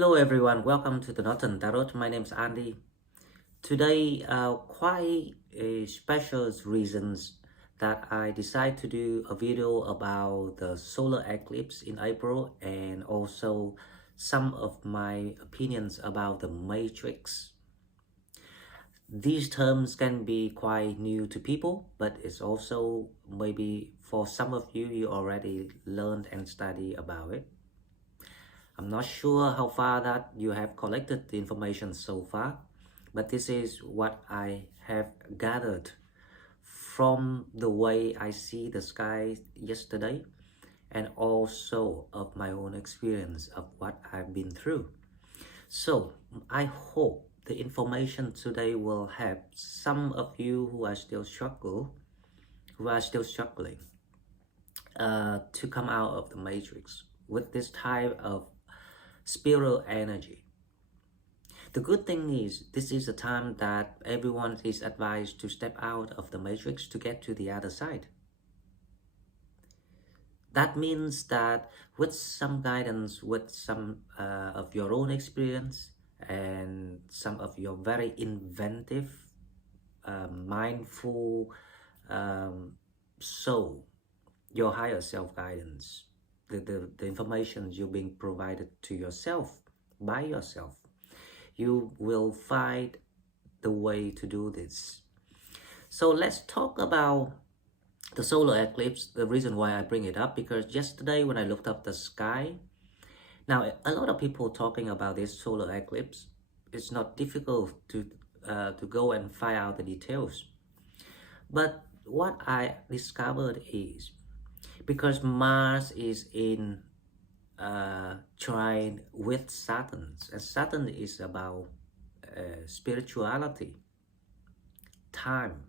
Hello everyone, welcome to the Northern Tarot. My name is Andy. Today, quite a special reasons that I decided to do a video about the solar eclipse in April and also some of my opinions about the matrix. These terms can be quite new to people, but it's also maybe for some of you, you already learned and study about it. I'm not sure how far that you have collected the information so far, but this is what I have gathered from the way I see the sky yesterday and also of my own experience of what I've been through. So I hope the information today will help some of you who are still struggling to come out of the matrix with this type of spiritual energy. The good thing is, this is a time that everyone is advised to step out of the matrix to get to the other side. That means that with some guidance, with some of your own experience and some of your very inventive, mindful soul, your higher self guidance, the information you're being provided to yourself, by yourself, you will find the way to do this. So let's talk about the solar eclipse. The reason why I bring it up, because yesterday when I looked up the sky, now a lot of people talking about this solar eclipse. It's not difficult to go and find out the details. But what I discovered is, because Mars is in trine with Saturn, and Saturn is about spirituality, time.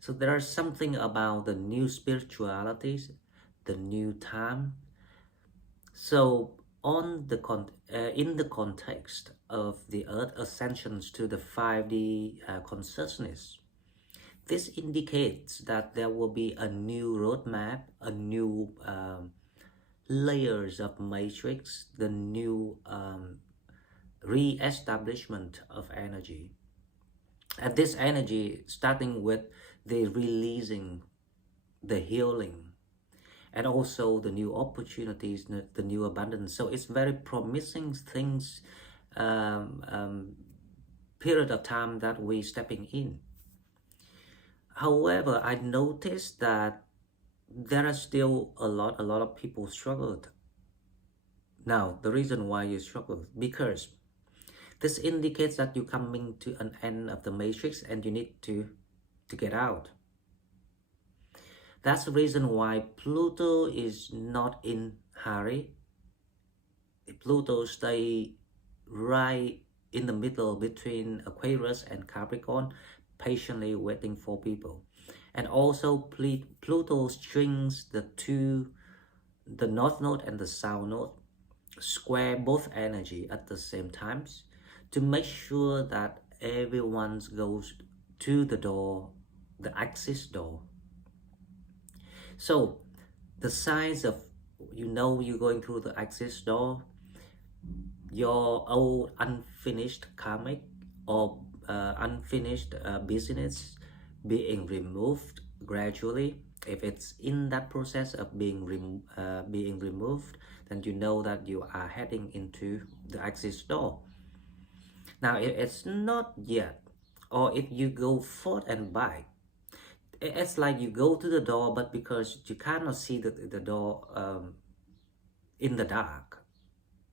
So there is something about the new spiritualities, the new time. So on the in the context of the Earth ascensions to the 5D consciousness, this indicates that there will be a new roadmap, a new layers of matrix, the new re-establishment of energy. And this energy starting with the releasing, the healing, and also the new opportunities, the new abundance. So it's very promising things, period of time that we're stepping in. However, I noticed that there are still a lot of people struggled. Now, the reason why you struggle, because this indicates that you're coming to an end of the matrix and you need to get out. That's the reason why Pluto is not in hurry. Pluto stay right in the middle between Aquarius and Capricorn, patiently waiting for people. And also Pluto strings the north node and the south node, square both energy at the same times to make sure that everyone goes to the door, the axis door. So the signs of, you're going through the axis door, your old unfinished karmic or unfinished business being removed gradually. If it's in that process of being removed, then you know that you are heading into the exit door. Now, if it's not yet, or if you go forth and back, it's like you go to the door, but because you cannot see the door in the dark,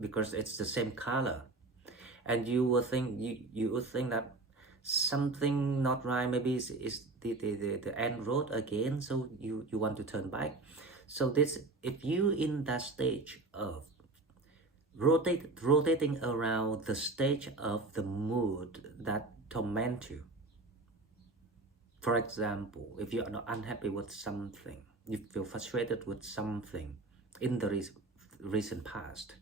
because it's the same color, and you will think you would think that something not right, maybe is the end road again, so you want to turn back. So this, if you in that stage of rotating around the stage of the mood that torment you, for example, if you are not unhappy with something, you feel frustrated with something in the recent past,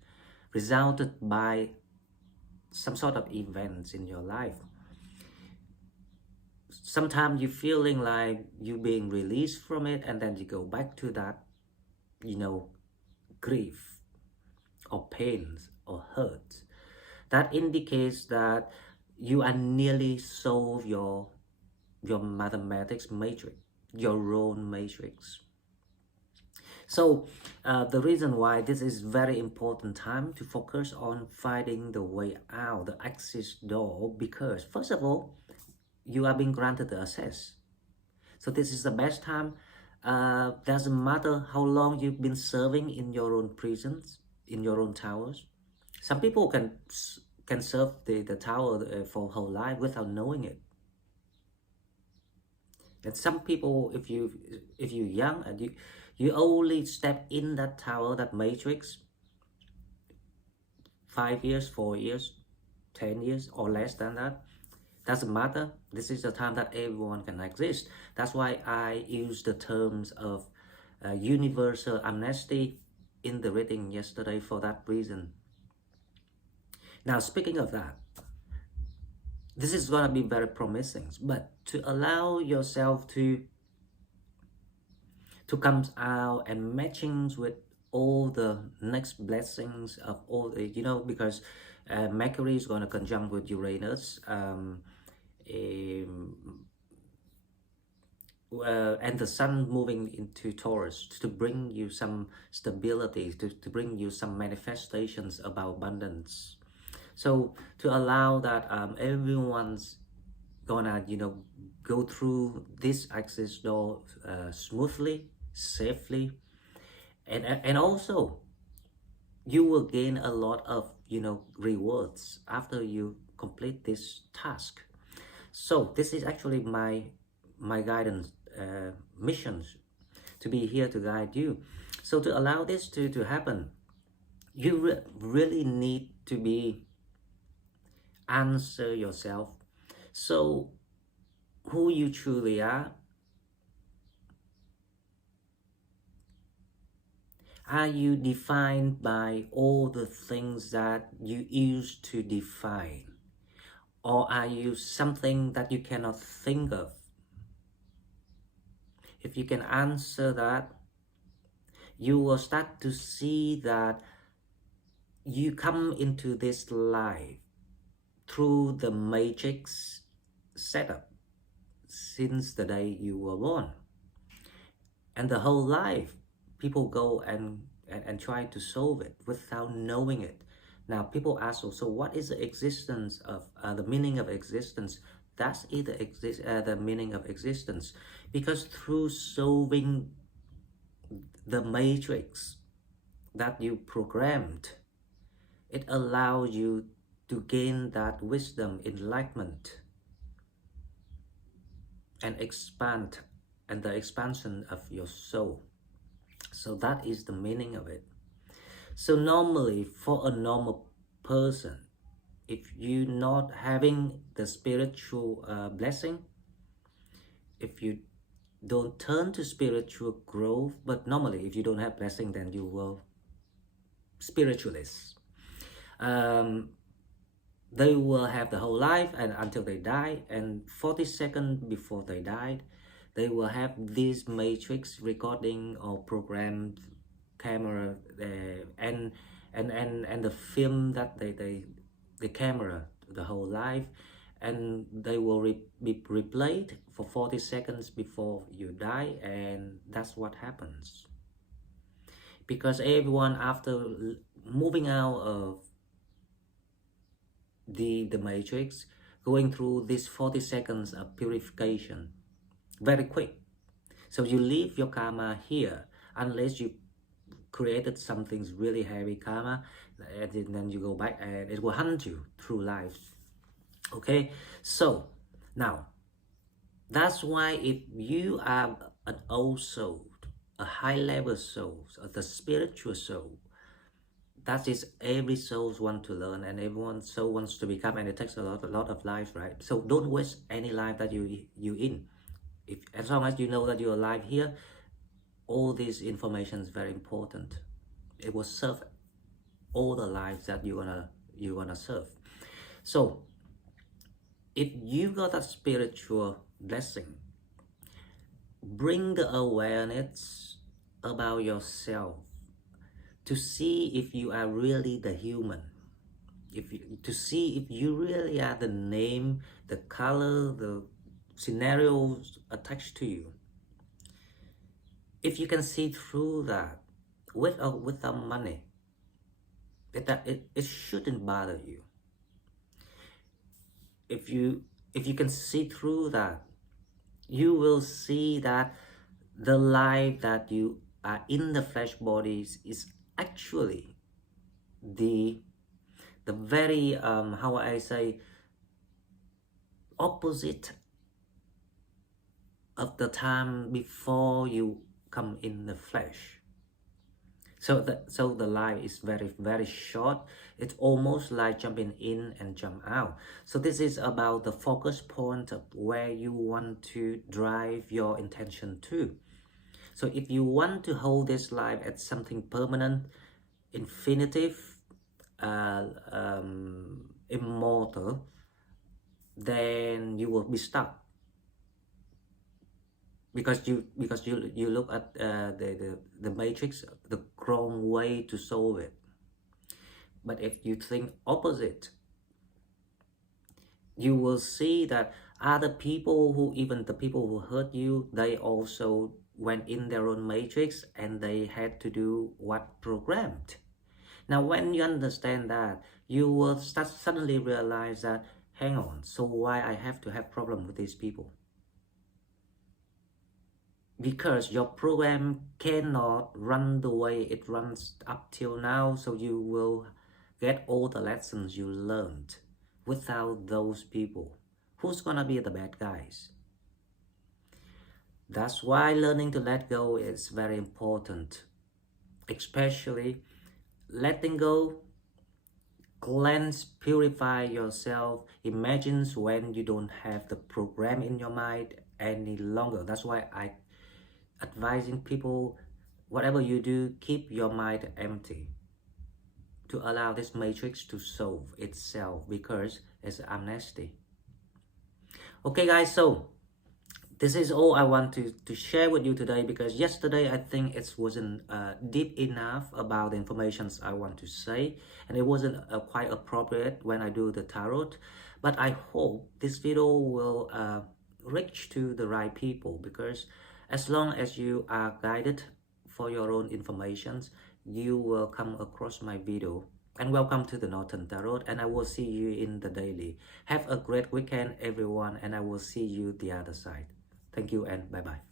resulted by some sort of events in your life, sometimes you're feeling like you're being released from it, and then you go back to that, grief or pain or hurt. That indicates that you are nearly solved your mathematics matrix, your own matrix. So the reason why this is very important time to focus on finding the way out, the exit door, because first of all, you are being granted the access. So this is the best time. Doesn't matter how long you've been serving in your own prisons, in your own towers. Some people can serve the tower for whole life without knowing it. And some people, if you're young and you only step in that tower, that matrix, 5 years, 4 years, 10 years, or less than that, doesn't matter. This is the time that everyone can exist. That's why I use the terms of universal amnesty in the reading yesterday for that reason. Now, speaking of that, this is going to be very promising, but to allow yourself to come out and matching with all the next blessings of all the, because Mercury is going to conjunct with Uranus, and the Sun moving into Taurus to bring you some stability, to bring you some manifestations about abundance. So to allow that everyone's gonna go through this access door smoothly, safely, and also you will gain a lot of rewards after you complete this task. So this is actually my guidance missions, to be here to guide you. So to allow this to happen, you really need to be answer yourself. So who you truly are you defined by all the things that you used to define, or are you something that you cannot think of? If you can answer that, you will start to see that you come into this life through the matrix setup since the day you were born. And the whole life, people go and try to solve it without knowing it. Now, people ask also, what is the existence of, the meaning of existence? That's the meaning of existence. Because through solving the matrix that you programmed, it allows you to gain that wisdom, enlightenment, and expand, and the expansion of your soul. So that is the meaning of it. So normally, for a normal person, if you're not having the spiritual blessing, if you don't turn to spiritual growth, but normally if you don't have blessing, then you will spiritualists. They will have the whole life and until they die, and 40 seconds before they died, they will have this matrix recording or programmed camera and the film that the camera the whole life, and they will be replayed for 40 seconds before you die, and that's what happens. Because everyone, after moving out of the matrix, going through this 40 seconds of purification very quick. So you leave your karma here unless you created something really heavy karma, and then you go back and it will hunt you through life. Okay, so now that's why if you are an old soul, a high level soul, the spiritual soul, that is every soul wants to learn, and everyone soul wants to become, and it takes a lot of lives, right? So don't waste any life that you in. If as long as you know that you're alive here, all this information is very important. It will serve all the lives that you're gonna serve. So if you got a spiritual blessing, bring the awareness about yourself to see if you are really the human. to see if you really are the name, the color, the scenarios attached to you. If you can see through that with or without money, it shouldn't bother you. If you can see through that, you will see that the life that you are in the flesh bodies is actually the very how I say, opposite of the time before you come in the flesh. So the life is very short. It's almost like jumping in and jump out. So this is about the focus point of where you want to drive your intention to. So if you want to hold this life as something permanent, infinitive, immortal, then you will be stuck. Because you look at the matrix, the wrong way to solve it. But if you think opposite, you will see that other people, who even the people who hurt you, they also went in their own matrix and they had to do what programmed. Now when you understand that, you will suddenly realize that, hang on, so why I have to have problem with these people? Because your program cannot run the way it runs up till now, so you will get all the lessons you learned without those people. Who's gonna be the bad guys? That's why learning to let go is very important, especially letting go, cleanse, purify yourself. Imagine when you don't have the program in your mind any longer. That's why I advising people, whatever you do, keep your mind empty to allow this matrix to solve itself, because it's amnesty. Okay guys, so this is all I want to share with you today, because yesterday I think it wasn't deep enough about the information I want to say, and it wasn't quite appropriate when I do the tarot. But I hope this video will reach to the right people, because as long as you are guided for your own information, you will come across my video. And welcome to the Northern Tarot, and I will see you in the daily. Have a great weekend everyone, and I will see you the other side. Thank you and bye bye.